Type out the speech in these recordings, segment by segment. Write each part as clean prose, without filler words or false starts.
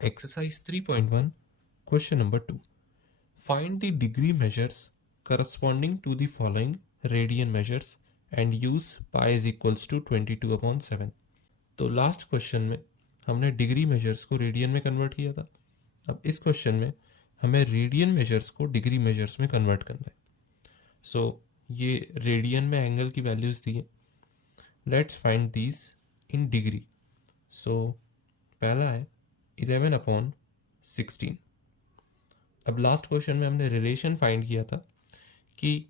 Exercise 3.1, question number 2. Find the degree measures corresponding to the following radian measures and use pi is equals to 22/7. तो last question में हमने degree measures को radian में convert किया था. अब इस क्वेश्चन में हमें रेडियन मेजर्स को डिग्री मेजर्स में कन्वर्ट करना है. सो ये रेडियन में एंगल की वैल्यूज़ दी हैं. Let's find these in degree. So पहला है 11/16. अब लास्ट क्वेश्चन में हमने रिलेशन फाइंड किया था कि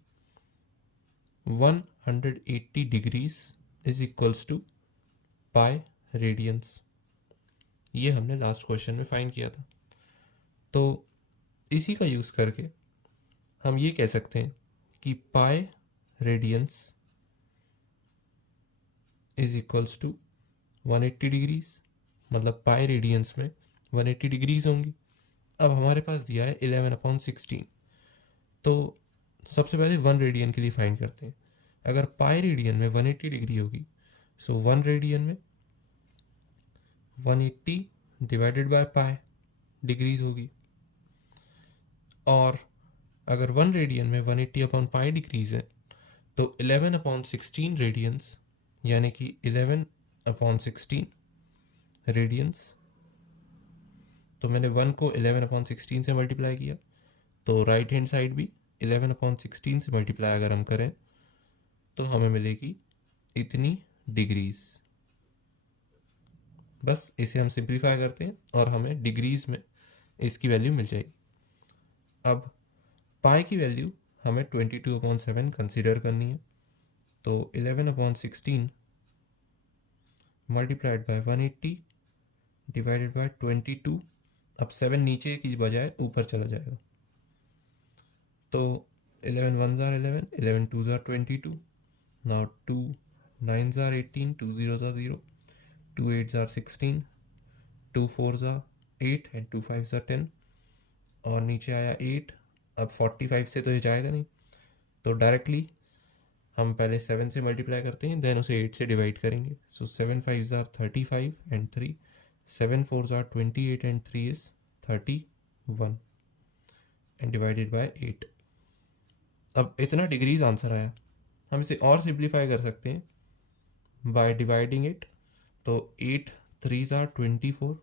180 degrees is equals to pi radians. ये हमने लास्ट क्वेश्चन में फाइंड किया था. तो इसी का यूज़ करके हम ये कह सकते हैं कि pi radians is equals to 180 degrees. मतलब पाई रेडियंस में 180 डिग्रीज होंगी. अब हमारे पास दिया है 11/16. तो सबसे पहले 1 रेडियन के लिए फाइंड करते हैं. अगर पाई रेडियन में 180 डिग्री होगी सो 1 रेडियन में 180 डिवाइडेड बाय पाई डिग्रीज होगी. और अगर 1 रेडियन में 180/पाई डिग्रीज है तो 11/16 रेडियंस यानी कि 11/16 रेडियंस. तो मैंने 1 को 11/16 से मल्टीप्लाई किया तो राइट हैंड साइड भी 11/16 से मल्टीप्लाई अगर हम करें तो हमें मिलेगी इतनी डिग्रीज. बस इसे हम सिंप्लीफाई करते हैं और हमें डिग्रीज में इसकी वैल्यू मिल जाएगी. अब पाई की वैल्यू हमें 22/7 कंसीडर करनी है. तो 11/16 मल्टीप्लाइड बाय 180 डिवाइडेड बाय 22. अब 7 नीचे की बजाय ऊपर चला जाएगा. तो 11 1s are 11, 11 2s are 22. Now 2 9s are 18, 2 0s are 0, 2 8s are 16, 2 4s are 8 and 2 5s are 10. और नीचे आया 8. अब 45 से तो ये जाएगा नहीं तो डायरेक्टली हम पहले 7 से मल्टीप्लाई करते हैं देन उसे 8 से डिवाइड करेंगे. सो 7 5s are 35 and 3, 7 4s are 28 and 3 is 31 and divided by 8. अब इतना डिग्रीज आंसर आया. हम इसे और सिंप्लीफाई कर सकते हैं बाय डिवाइडिंग इट. तो 8 3s are 24.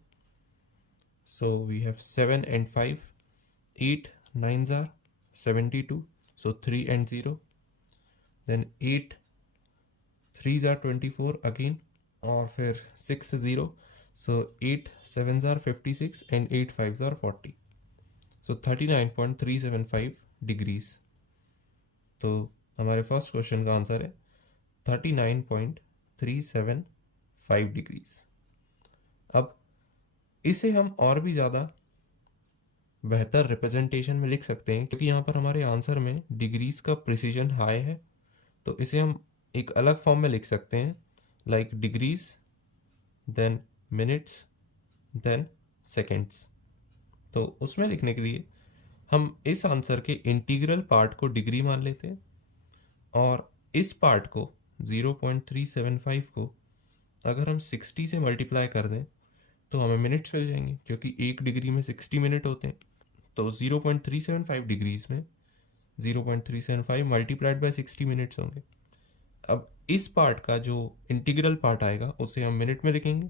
So we have 7 and 5. 8 9s are 72. So 3 and 0. Then 8 3s are 24 again और फिर 6 0. So 8 7s are 56 and 8 5s are 40. So 39.375 degrees. तो हमारे फर्स्ट क्वेश्चन का आंसर है 39.375 डिग्रीज. अब इसे हम और भी ज़्यादा बेहतर रिप्रेजेंटेशन में लिख सकते हैं क्योंकि यहाँ पर हमारे आंसर में डिग्रीज का प्रिसीजन हाई है. तो इसे हम एक अलग फॉर्म में लिख सकते हैं like degrees then minutes then seconds. तो उसमें लिखने के लिए हम इस आंसर के इंटीग्रल पार्ट को डिग्री मान लेते हैं और इस पार्ट को 0.375 को अगर हम 60 से मल्टीप्लाई कर दें तो हमें मिनट्स मिल जाएंगे क्योंकि 1 डिग्री में 60 मिनट होते हैं. तो 0.375 डिग्रीज में 0.375 मल्टीप्लाइड बाय 60 मिनट्स होंगे. अब इस पार्ट का जो इंटीग्रल पार्ट आएगा उसे हम मिनट में लिखेंगे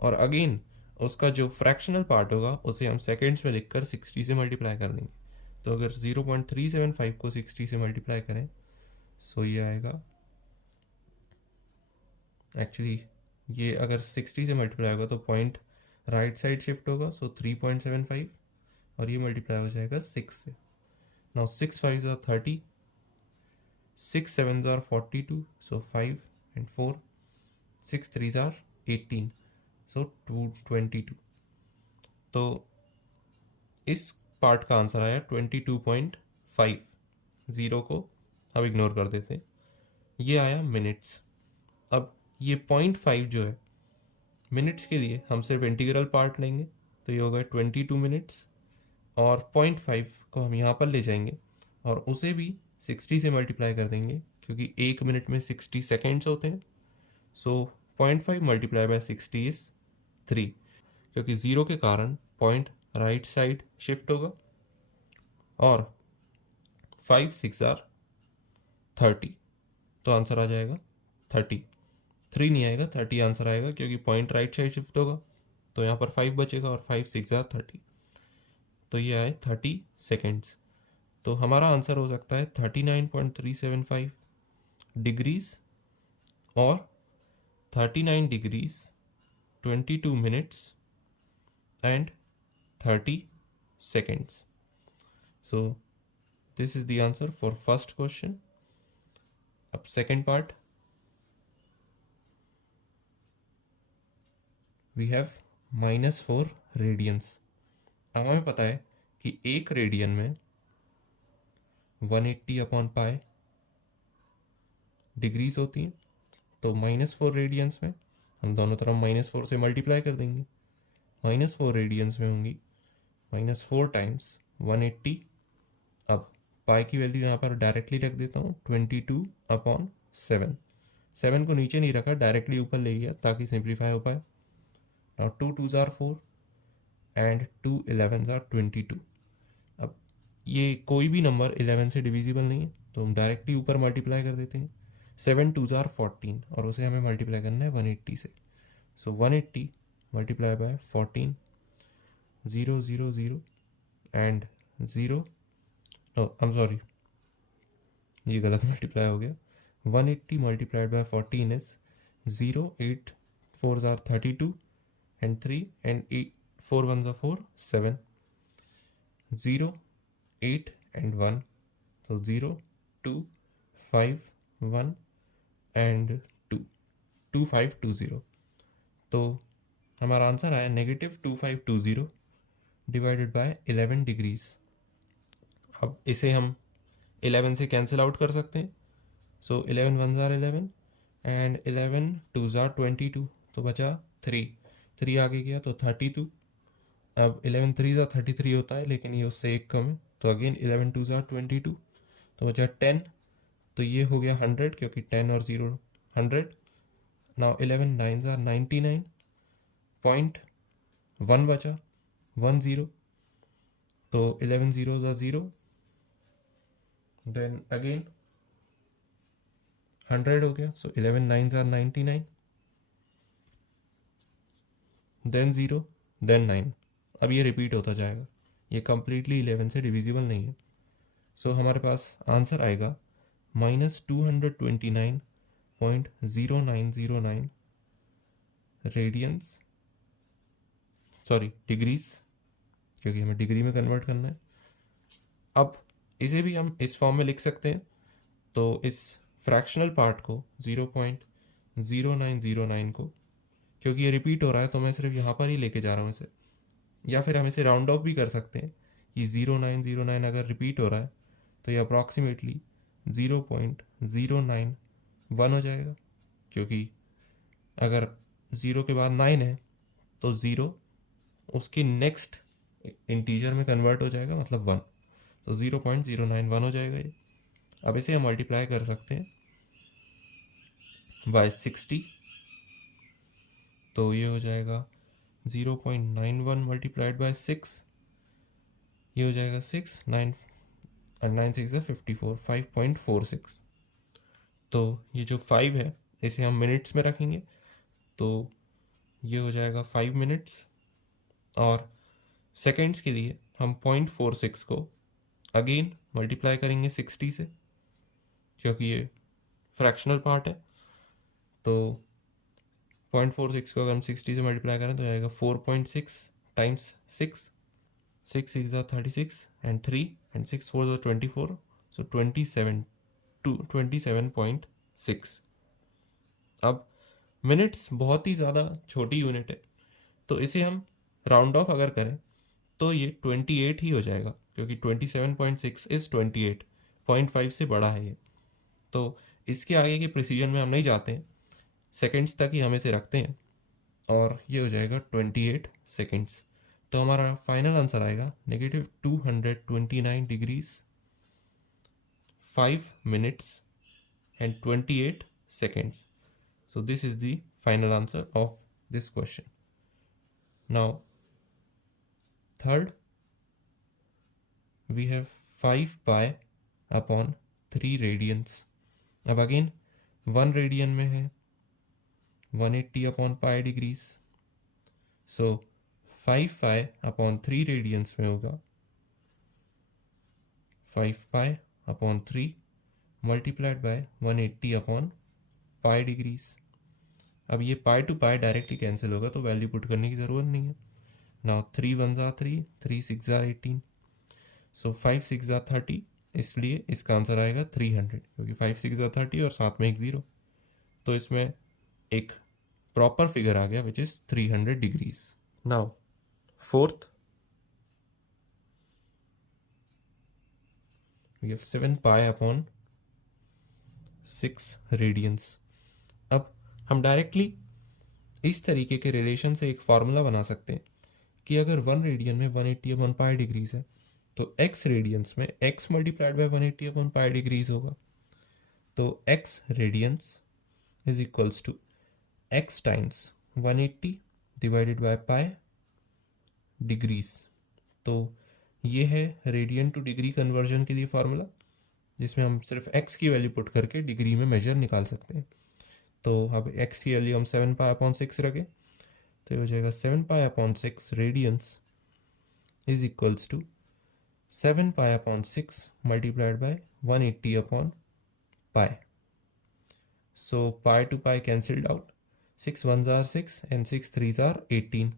और अगेन उसका जो फ्रैक्शनल पार्ट होगा उसे हम सेकेंड्स में लिखकर 60 से मल्टीप्लाई कर देंगे. तो अगर 0.375 को 60 से मल्टीप्लाई करें सो ये आएगा एक्चुअली ये अगर 60 से मल्टीप्लाई होगा तो पॉइंट राइट साइड शिफ्ट होगा. सो 3.75 और ये मल्टीप्लाई हो जाएगा 6 से. Now 6 5s are 30, 6 7s are 42, so 5 and 4, 6 3s are 18, so 222. तो इस पार्ट का आंसर आया 22.5. 0 को हम इग्नोर कर देते हैं. ये आया मिनट्स. अब ये 0.5 जो है मिनट्स के लिए हम सिर्फ इंटीग्रल पार्ट लेंगे तो ये होगा 22 मिनट्स और 0.5 को हम यहाँ पर ले जाएंगे और उसे भी 60 से मल्टीप्लाई कर देंगे क्योंकि 1 मिनट में 60 सेकेंड्स होते हैं. सो 0.5 मल्टीप्लाई बाय 60 इज 3. क्योंकि 0 के कारण पॉइंट राइट साइड शिफ्ट होगा, और 5 6 आर 30, तो आंसर आ जाएगा 30। 3 नहीं आएगा, 30 आंसर आएगा, क्योंकि पॉइंट राइट साइड शिफ्ट होगा, तो यहाँ पर 5 बचेगा, और 5 6 आर 30, तो ये आए 30 सेकेंड्स। तो हमारा आंसर हो सकता है 39.375 डिग्रीज और 39 degrees 22 minutes and 30 seconds. So this is the answer for first question. अब second part, we have -4 radians. अब हमें पता है कि एक रेडियन में 180 अपॉन पाई डिग्रीज होती हैं, तो -4 रेडियंस में हम दोनों तरफ -4 से मल्टीप्लाई कर देंगे। -4 रेडियंस में होंगी -4 टाइम्स 180। अब पाई की वैल्यू यहाँ पर डायरेक्टली रख देता हूँ 22 अपॉन 7। 7 को नीचे नहीं रखा, डायरेक्टली ऊपर ले गया ताकि सिंप्लीफाई हो पाए। Now 2 2s are 4 and 2 11s are 22। अब ये कोई भी नंबर 11 से डिविजिबल नहीं है, तो हम डायरेक्टली ऊपर मल्टीप्लाई कर देते हैं। 7 2s आर 14, और उसे हमें मल्टीप्लाई करना है 180 से। So 180 multiply by 14, 0 0 0 and 0, I am sorry, ये गलत मल्टीप्लाई हो गया। 180 multiplied by 14 is 0, 8 4s are 32 and 3 and 8 4 1s are 4 7, 0 8 and 1, so 0 2 5 1 and 2 2520। तो हमारा आंसर आया -2520 डिवाइडेड बाय 11 डिग्रीज। अब इसे हम 11 से कैंसिल आउट कर सकते हैं। सो 11 1s are 11 and 11 2s are 22, तो बचा 3 आगे गया तो 32। अब 11 3s आर 33 होता है, लेकिन ये उससे एक कम है, तो अगेन 11 2s आर 22, तो बचा 10। तो ये हो गया 100, क्योंकि 10 और 0 100। नाउ 11 9s आर 99, पॉइंट 1 बचा 1 0, तो 11 0s आर 0, देन अगेन 100 हो गया। सो 11 9s आर 99, देन 0 देन 9। अब ये रिपीट होता जाएगा, ये कंप्लीटली 11 से डिविजिबल नहीं है। सो हमारे पास आंसर आएगा -229.0909 रेडियंस, सॉरी डिग्रीज, क्योंकि हमें डिग्री में कन्वर्ट करना है। अब इसे भी हम इस फॉर्म में लिख सकते हैं, तो इस फ्रैक्शनल पार्ट को 0.0909 को, क्योंकि ये रिपीट हो रहा है तो मैं सिर्फ यहाँ पर ही लेके जा रहा हूँ इसे, या फिर हम इसे राउंड ऑफ भी कर सकते हैं कि 0909 अगर रिपीट हो रहा है तो ये अप्रॉक्सीमेटली 0.091 हो जाएगा, क्योंकि अगर 0 के बाद 9 है तो 0 उसके नेक्स्ट इंटीजर में कन्वर्ट हो जाएगा, मतलब 1, तो 0.091 हो जाएगा ये। अब इसे हम मल्टीप्लाई कर सकते हैं बाय 60, तो ये हो जाएगा 0.91 मल्टीप्लाइड बाय 6, ये हो जाएगा 6 9 and 9 6 54, 5.46। तो ये जो 5 है इसे हम मिनट्स में रखेंगे, तो ये हो जाएगा 5 मिनट्स, और सेकेंड्स के लिए हम 0.46 को अगेन मल्टीप्लाई करेंगे 60 से, क्योंकि ये फ्रैक्शनल पार्ट है। तो 0.46 को अगर हम 60 से मल्टीप्लाई करें तो आएगा 4.6 times 6 6 6 are 36 and 3 and 6 4 are 24, so 27.6। अब मिनट्स बहुत ही ज़्यादा छोटी यूनिट है, तो इसे हम राउंड ऑफ अगर करें तो ये 28 ही हो जाएगा, क्योंकि 27.6 इज़ 28, 0.5 से बड़ा है ये। तो इसके आगे के प्रिसीजन में हम नहीं जाते हैं, सेकेंड्स तक ही हम इसे रखते हैं, और ये हो जाएगा 28 सेकेंड्स। तो हमारा फाइनल आंसर आएगा -229 degrees 5 minutes and 28 seconds. So this is the final answer of this question. Now third, we have 5 pi upon 3 radians. अब अगेन 1 रेडियन में है 180 अपॉन पाई डिग्रीज, सो 5 पाई अपॉन 3 रेडियंस में होगा 5 pi upon 3 multiplied by 180 upon pi degrees. अब ये पाई to pi directly cancel होगा तो value put करने की ज़रूरत नहीं है. नाउ 3 1 ज़ा 3, 3 6 ज़ा 18, सो 5 6 ज़ा 30, इसलिए इसका आंसर आएगा 300, क्योंकि 5 6 ज़ा 30 और साथ में एक ज़ीरो, तो इसमें एक प्रॉपर फिगर आ गया which is 300 degrees. Now fourth, we have 7 pi upon 6 radians. अब हम डायरेक्टली इस तरीके के रिलेशन से एक फार्मूला बना सकते हैं कि अगर 1 रेडियन में 180 अपॉन पाई डिग्रीज है तो x रेडियंस में x multiplied by 180 upon pi degrees होगा. तो x radians is equals to x times 180 divided by pi degrees. तो ये है रेडियन टू डिग्री कन्वर्जन के लिए फार्मूला, जिसमें हम सिर्फ x की वैल्यू पुट करके डिग्री में मेजर निकाल सकते हैं. तो अब x की वैल्यू हम 7 पाई अपॉन 6 रखें तो ये हो जाएगा 7 pi upon 6 radians is equals to 7 pi upon 6 multiplied by 180 upon pi. So pi to pi cancelled out, 6 1s are 6 and 6 3s are 18.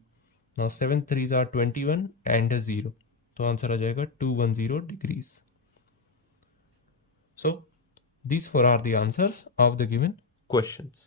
Now 7 3s are 21 and a 0. तो answer आ जाएगा 210 degrees. So these four are the answers of the given questions.